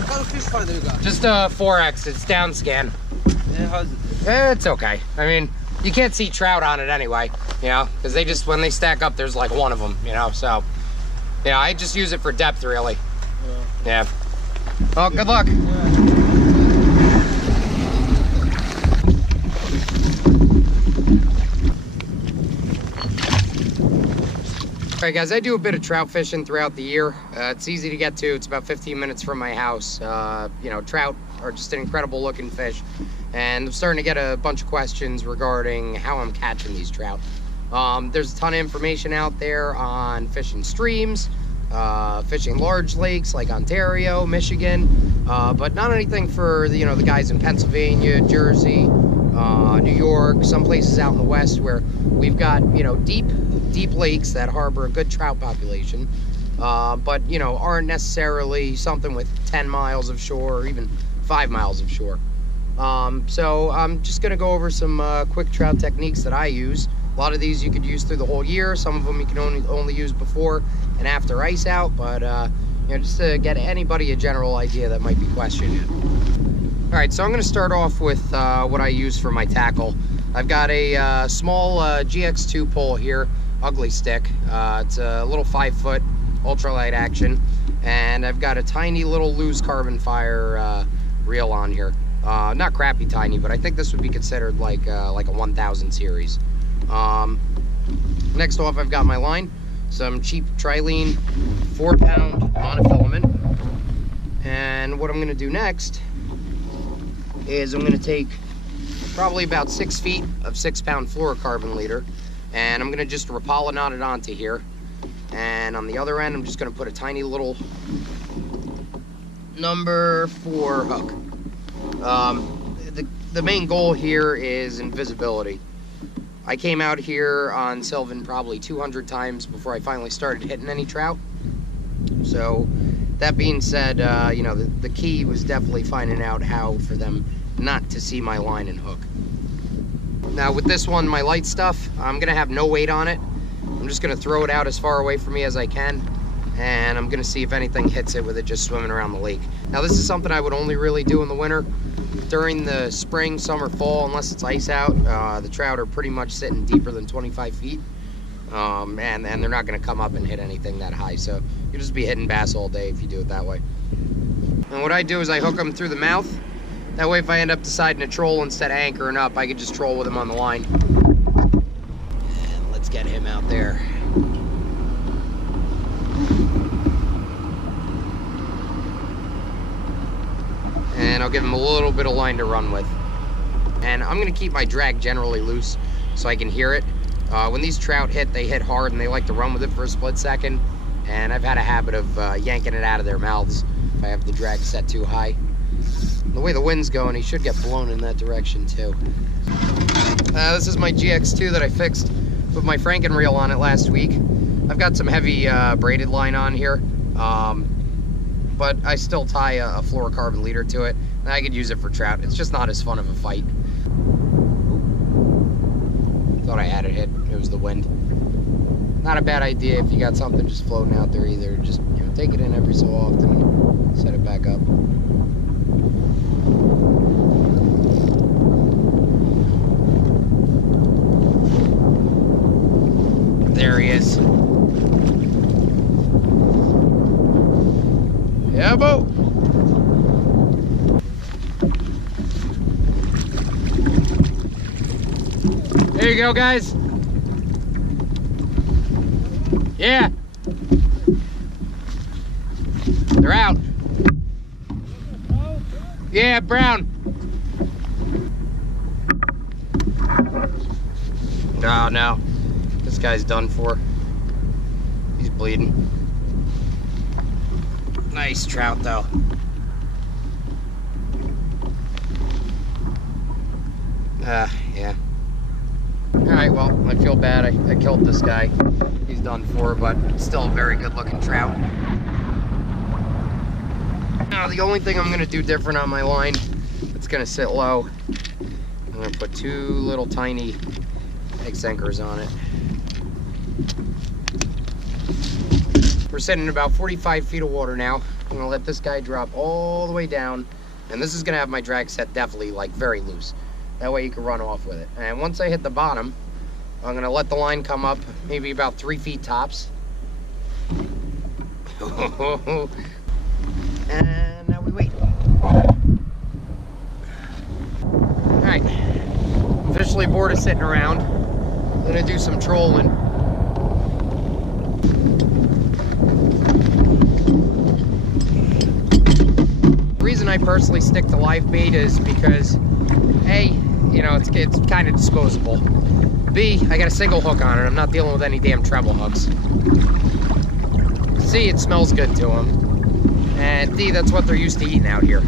What kind of fish finder you got? Just a 4X. It's down scan. Yeah, how's it? It's okay. I mean, you can't see trout on it anyway, you know, because they just, when they stack up, there's like one of them, you know, so, yeah, I just use it for depth, really. Yeah. Well, good luck. All right, guys, I do a bit of trout fishing throughout the year. It's easy to get to. It's about 15 minutes from my house. You know, trout are just an incredible looking fish. And I'm starting to get a bunch of questions regarding how I'm catching these trout. There's a ton of information out there on fishing streams, fishing large lakes like Ontario, Michigan, but not anything for the, you know, the guys in Pennsylvania, Jersey, New York, some places out in the West where we've got, you know, deep lakes that harbor a good trout population, but, you know, aren't necessarily something with 10 miles of shore or even 5 miles of shore. So I'm just going to go over some quick trout techniques that I use. A lot of these you could use through the whole year. Some of them you can only use before and after ice out, but you know, just to get anybody a general idea that might be questioning it. All right, so I'm going to start off with what I use for my tackle. I've got a small GX2 pole here, ugly stick. It's a little 5-foot ultralight action, and I've got a tiny little loose carbon fire reel on here. Not crappy tiny, but I think this would be considered like a 1000 series. Next off, I've got my line, some cheap Trilene 4-pound monofilament. And what I'm going to do next is I'm going to take probably about 6 feet of 6-pound fluorocarbon leader, and I'm going to just Rapala knot it onto here. And on the other end, I'm just going to put a tiny little number 4 hook. The main goal here is invisibility. I came out here on Sylvan probably 200 times before I finally started hitting any trout. So that being said, you know, the key was definitely finding out how for them not to see my line and hook. Now with this one, my light stuff, I'm gonna have no weight on it. I'm just gonna throw it out as far away from me as I can, and I'm gonna see if anything hits it with it just swimming around the lake. Now this is something I would only really do in the winter. During the spring, summer, fall, unless it's ice out, the trout are pretty much sitting deeper than 25 feet. And they're not gonna come up and hit anything that high. So you'll just be hitting bass all day if you do it that way. And what I do is I hook them through the mouth. That way if I end up deciding to troll instead of anchoring up, I could just troll with them on the line. And let's get him out there. And I'll give him a little bit of line to run with. And I'm gonna keep my drag generally loose so I can hear it. When these trout hit, they hit hard and they like to run with it for a split second. And I've had a habit of yanking it out of their mouths if I have the drag set too high. The way the wind's going, he should get blown in that direction too. This is my GX2 that I fixed with my Franken reel on it last week. I've got some heavy braided line on here. But I still tie a fluorocarbon leader to it, and I could use it for trout. It's just not as fun of a fight. Thought I had it hit. It was the wind. Not a bad idea if you got something just floating out there either. Just, you know, take it in every so often, set it back up. There he is. Yeah, Bo. There you go, guys. Yeah. They're out. Yeah, brown. Oh, no. This guy's done for. He's bleeding. Nice trout, though. Yeah. Alright, well, I feel bad. I killed this guy. He's done for, but still a very good looking trout. Now, the only thing I'm going to do different on my line, it's going to sit low. I'm going to put 2 little tiny X anchors on it. We're sitting in about 45 feet of water now. I'm gonna let this guy drop all the way down, and this is gonna have my drag set definitely like very loose. That way you can run off with it. And once I hit the bottom, I'm gonna let the line come up maybe about 3 feet tops. And now we wait. All right, officially bored of sitting around. I'm gonna do some trolling. The reason I personally stick to live bait is because A, you know, it's kind of disposable. B, I got a single hook on it. I'm not dealing with any damn treble hooks. C, it smells good to them. And D, that's what they're used to eating out here.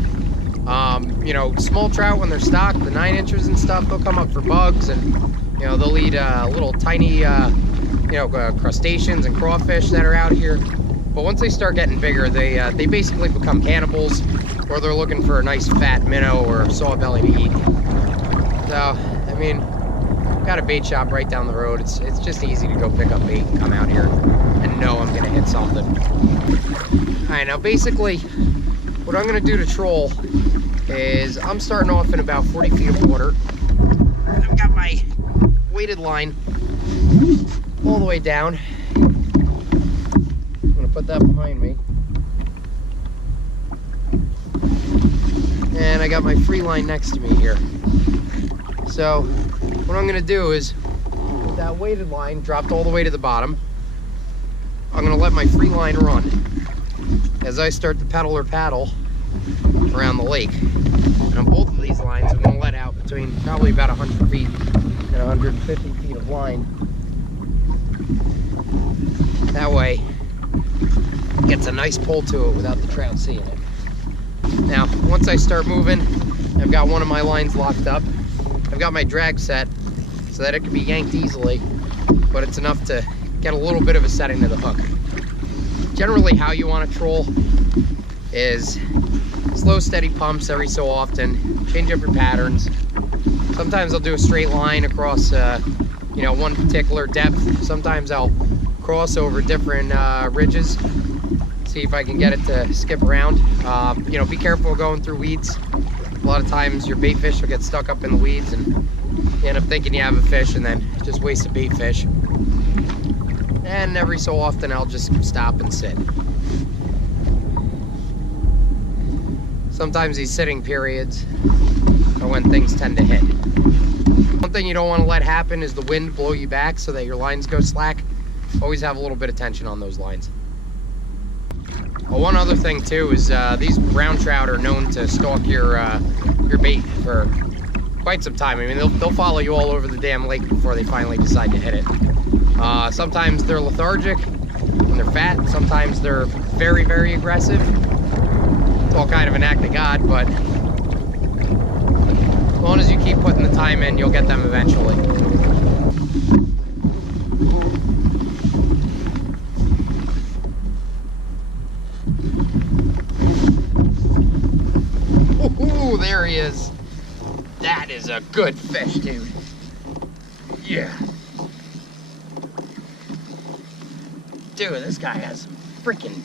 You know, small trout when they're stocked, the 9 inchers and stuff, they'll come up for bugs, and you know, they'll eat little tiny, crustaceans and crawfish that are out here. But once they start getting bigger, they basically become cannibals, or they're looking for a nice fat minnow or sawbelly to eat. So, I mean, got a bait shop right down the road. It's just easy to go pick up bait and come out here and know I'm gonna hit something. All right, now basically, what I'm gonna do to troll is I'm starting off in about 40 feet of water. I've got my weighted line all the way down. I'm gonna put that behind me. And I got my free line next to me here. So what I'm gonna do is, with that weighted line dropped all the way to the bottom, I'm gonna let my free line run as I start to pedal or paddle around the lake. And on both of these lines, I'm gonna let out between probably about 100 feet and 150 feet of line. That way, it gets a nice pull to it without the trout seeing it. Now, once I start moving, I've got one of my lines locked up. I've got my drag set so that it can be yanked easily, but it's enough to get a little bit of a setting to the hook. Generally, how you want to troll is slow, steady pumps every so often, change up your patterns. Sometimes I'll do a straight line across, one particular depth. Sometimes I'll cross over different ridges, see if I can get it to skip around. Be careful going through weeds. A lot of times your bait fish will get stuck up in the weeds and you end up thinking you have a fish and then just waste a bait fish. And every so often I'll just stop and sit. Sometimes these sitting periods are when things tend to hit. One thing you don't want to let happen is the wind blow you back so that your lines go slack. Always have a little bit of tension on those lines. Well, one other thing too is these brown trout are known to stalk your bait for quite some time. I mean, they'll follow you all over the damn lake before they finally decide to hit it. Sometimes they're lethargic when they're fat. Sometimes they're very, very aggressive. It's all kind of an act of God, but as long as you keep putting the time in, you'll get them eventually. Ooh, there he is. That is a good fish, dude. Yeah. Dude, this guy has some freaking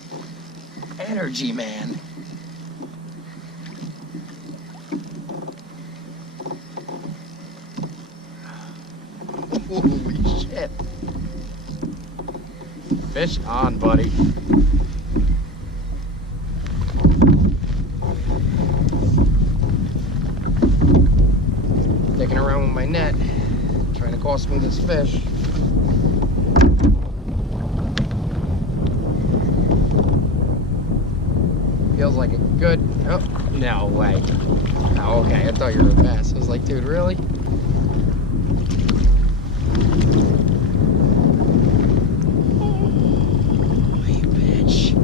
energy, man. Holy shit. Fish on, buddy. Taking around with my net, trying to cost me this fish. Feels like a good, oh, no way. Oh, okay, I thought you were a bass. I was like, dude, really? Oh, you bitch.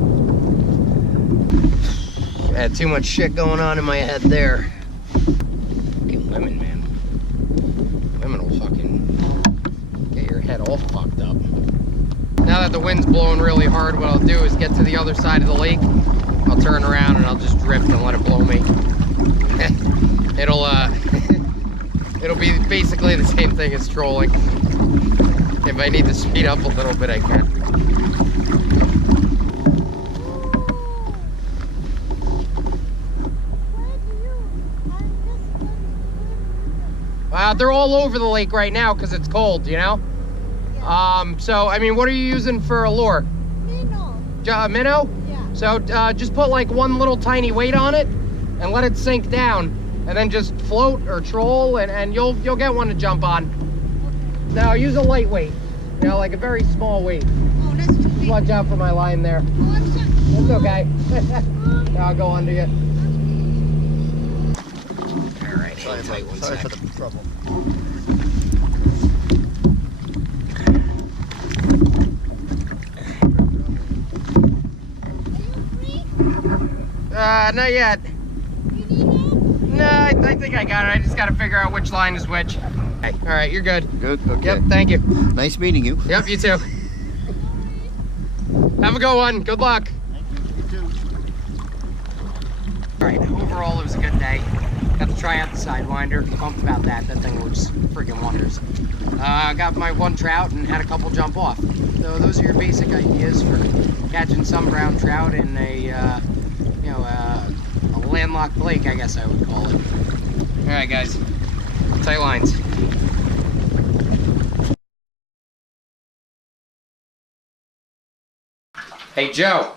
I had too much shit going on in my head there. Fucking women, man. Women will fucking get your head all fucked up. Now that the wind's blowing really hard, what I'll do is get to the other side of the lake. I'll turn around and I'll just drift and let it blow me. It'll be basically the same thing as trolling. If I need to speed up a little bit, I can. They're all over the lake right now because it's cold, you know? Yeah. So, I mean, what are you using for a lure? Minnow. Minnow? Yeah. So just put like one little tiny weight on it and let it sink down. And then just float or troll and you'll get one to jump on. Okay. Now use a light weight. You know, like a very small weight. Oh, that's too big. Watch out for my line there. Oh, I'm sorry. It's okay. I'll go under you. Alright, hang tight one Sorry sec. for the trouble. Not yet. You need help? No, I think I got it. I just gotta figure out which line is which. Okay. Alright, you're good. Good, okay. Yep, thank you. Nice meeting you. Yep, you too. Have a good one. Good luck. Thank you. You too. Alright, overall it was a good day. Got to try out the Sidewinder. Pumped about that. That thing works freaking wonders. Got my one trout and had a couple jump off. So those are your basic ideas for catching some brown trout in a, a landlocked lake, I guess I would call it. Alright guys, tight lines. Hey Joe.